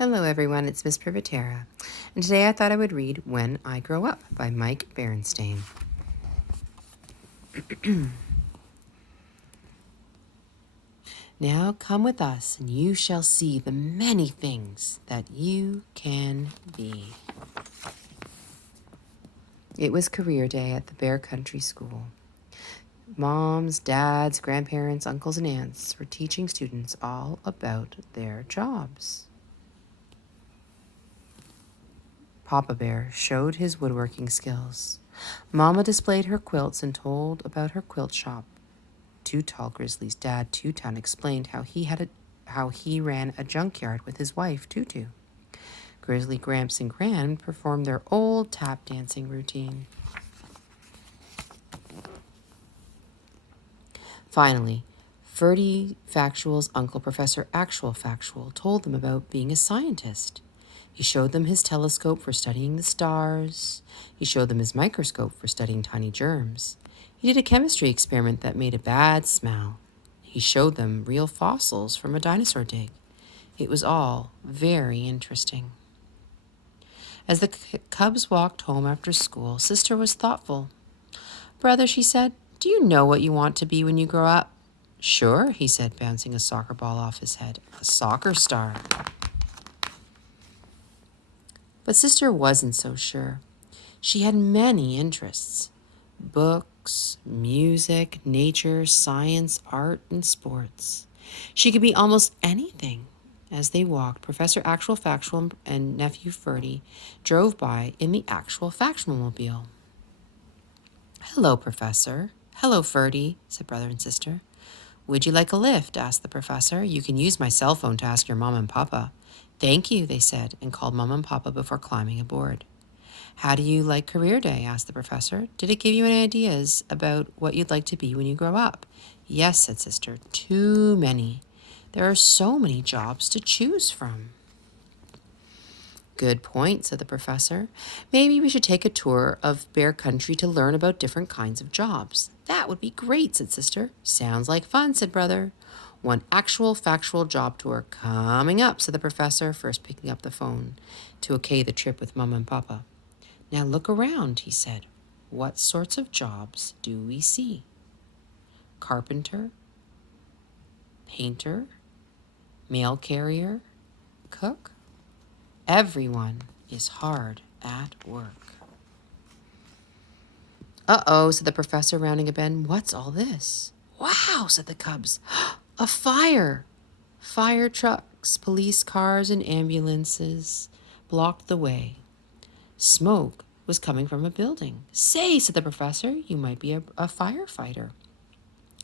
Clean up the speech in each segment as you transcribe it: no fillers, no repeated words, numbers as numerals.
Hello everyone, it's Miss Privatera, and today I thought I would read When I Grow Up by Mike Berenstain. Now come with us, and you shall see the many things that you can be. It was career day at the Bear Country School. Moms, dads, grandparents, uncles, and aunts were teaching students all about their jobs. Papa Bear showed his woodworking skills. Mama displayed her quilts and told about her quilt shop. Two Tall Grizzly's dad, Two-Town, explained how he ran a junkyard with his wife, Tutu. Grizzly Gramps and Gran performed their old tap dancing routine. Finally, Ferdy Factual's uncle, Professor Actual Factual, told them about being a scientist. He showed them his telescope for studying the stars. He showed them his microscope for studying tiny germs. He did a chemistry experiment that made a bad smell. He showed them real fossils from a dinosaur dig. It was all very interesting. As the cubs walked home after school, Sister was thoughtful. "Brother," she said, "do you know what you want to be when you grow up?" "Sure," he said, bouncing a soccer ball off his head. "A soccer star." But Sister wasn't so sure. She had many interests: books, music, nature, science, art, and sports. She could be almost anything. As they walked, Professor Actual Factual and nephew Ferdy drove by in the Actual Factualmobile. "Hello, Professor." "Hello, Ferdy," said brother and sister. "Would you like a lift?" asked the professor. "You can use my cell phone to ask your mom and papa." "Thank you," they said, and called Mom and Papa before climbing aboard. "How do you like Career Day?" asked the professor. "Did it give you any ideas about what you'd like to be when you grow up?" "Yes," said Sister, "too many. There are so many jobs to choose from." "Good point," said the professor. "Maybe we should take a tour of Bear Country to learn about different kinds of jobs." "That would be great," said Sister. "Sounds like fun," said brother. "One actual factual job tour coming up," said the professor, first picking up the phone to okay the trip with Mom and Papa. "Now look around," he said. "What sorts of jobs do we see? Carpenter, painter, mail carrier, cook. Everyone is hard at work." "Uh-oh," said the professor, rounding a bend. "What's all this?" "Wow," said the cubs. "A fire!" Fire trucks, police cars, and ambulances blocked the way. Smoke was coming from a building. "Say," said the professor, "you might be a firefighter.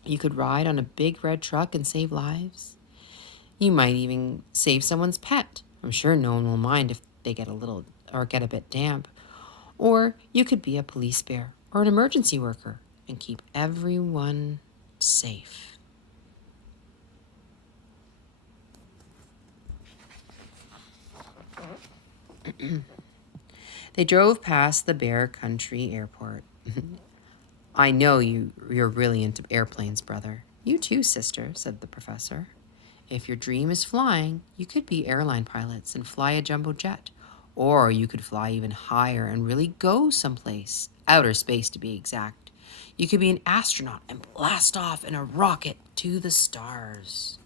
You could ride on a big red truck and save lives. You might even save someone's pet. I'm sure no one will mind if they get a bit damp. Or you could be a police bear or an emergency worker and keep everyone safe." They drove past the Bear Country Airport. "I know you're really into airplanes, brother." "You too, sister," said the professor. "If your dream is flying, you could be airline pilots and fly a jumbo jet. Or you could fly even higher and really go someplace, outer space to be exact. You could be an astronaut and blast off in a rocket to the stars."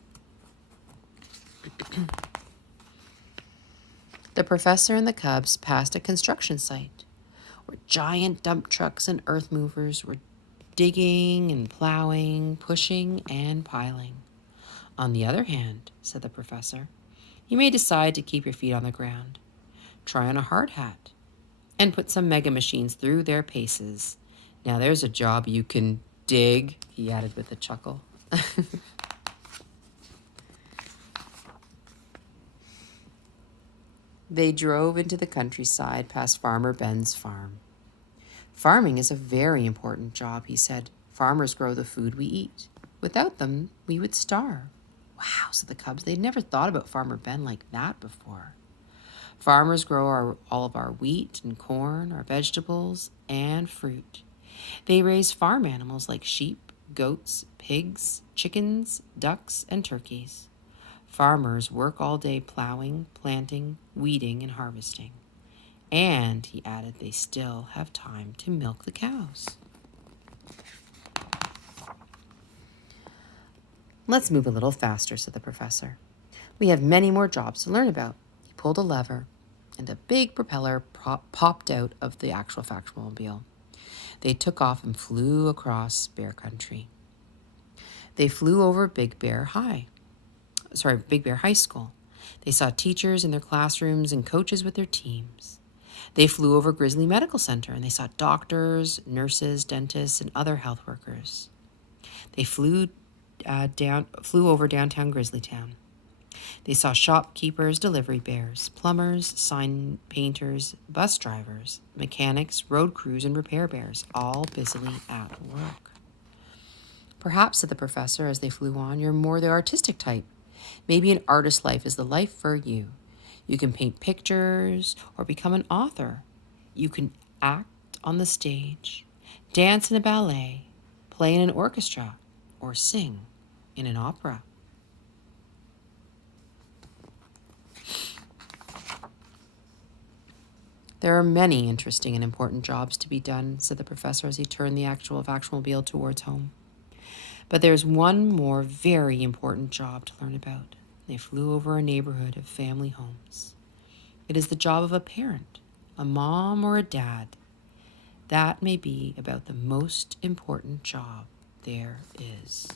The professor and the cubs passed a construction site where giant dump trucks and earth movers were digging and plowing, pushing and piling. "On the other hand," said the professor, "you may decide to keep your feet on the ground. Try on a hard hat and put some mega machines through their paces. Now there's a job you can dig," he added with a chuckle. They drove into the countryside past Farmer Ben's farm. "Farming is a very important job," he said. "Farmers grow the food we eat. Without them, we would starve." "Wow," said the cubs. They'd never thought about Farmer Ben like that before. "Farmers grow all of our wheat and corn, our vegetables, and fruit. They raise farm animals like sheep, goats, pigs, chickens, ducks, and turkeys. Farmers work all day plowing, planting, weeding, and harvesting. And, he added, they still have time to milk the cows. Let's move a little faster, said the professor. We have many more jobs to learn about. He pulled a lever, and a big propeller popped out of the actual factmobile. They took off and flew across Bear Country. They flew over Big Bear High School. They saw teachers in their classrooms and coaches with their teams. They flew over Grizzly Medical Center, and they saw doctors, nurses, dentists, and other health workers. They flew over downtown Grizzlytown. They saw shopkeepers, delivery bears, plumbers, sign painters, bus drivers, mechanics, road crews, and repair bears, all busily at work. Perhaps, said the professor as they flew on, you're more the artistic type. Maybe an artist's life is the life for you. You can paint pictures or become an author. You can act on the stage, dance in a ballet, play in an orchestra, or sing in an opera. There are many interesting and important jobs to be done, said the professor as he turned the actual factmobile towards home. But there's one more very important job to learn about. They flew over a neighborhood of family homes. It is the job of a parent, a mom or a dad. That may be about the most important job there is.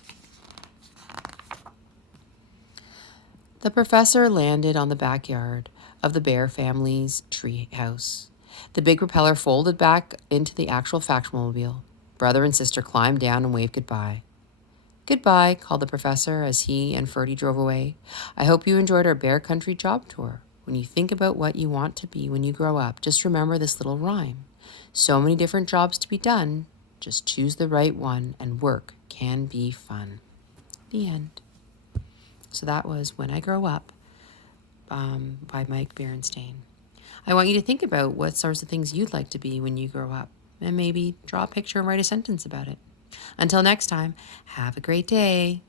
The professor landed on the backyard of the Bear family's tree house. The big propeller folded back into the actual factmobile. Brother and sister climbed down and waved goodbye. Goodbye, called the professor as he and Ferdy drove away. I hope you enjoyed our Bear Country job tour. When you think about what you want to be when you grow up, just remember this little rhyme. So many different jobs to be done. Just choose the right one, and work can be fun. The end. So that was When I Grow Up by Mike Berenstain. I want you to think about what sorts of things you'd like to be when you grow up, and maybe draw a picture and write a sentence about it. Until next time, have a great day.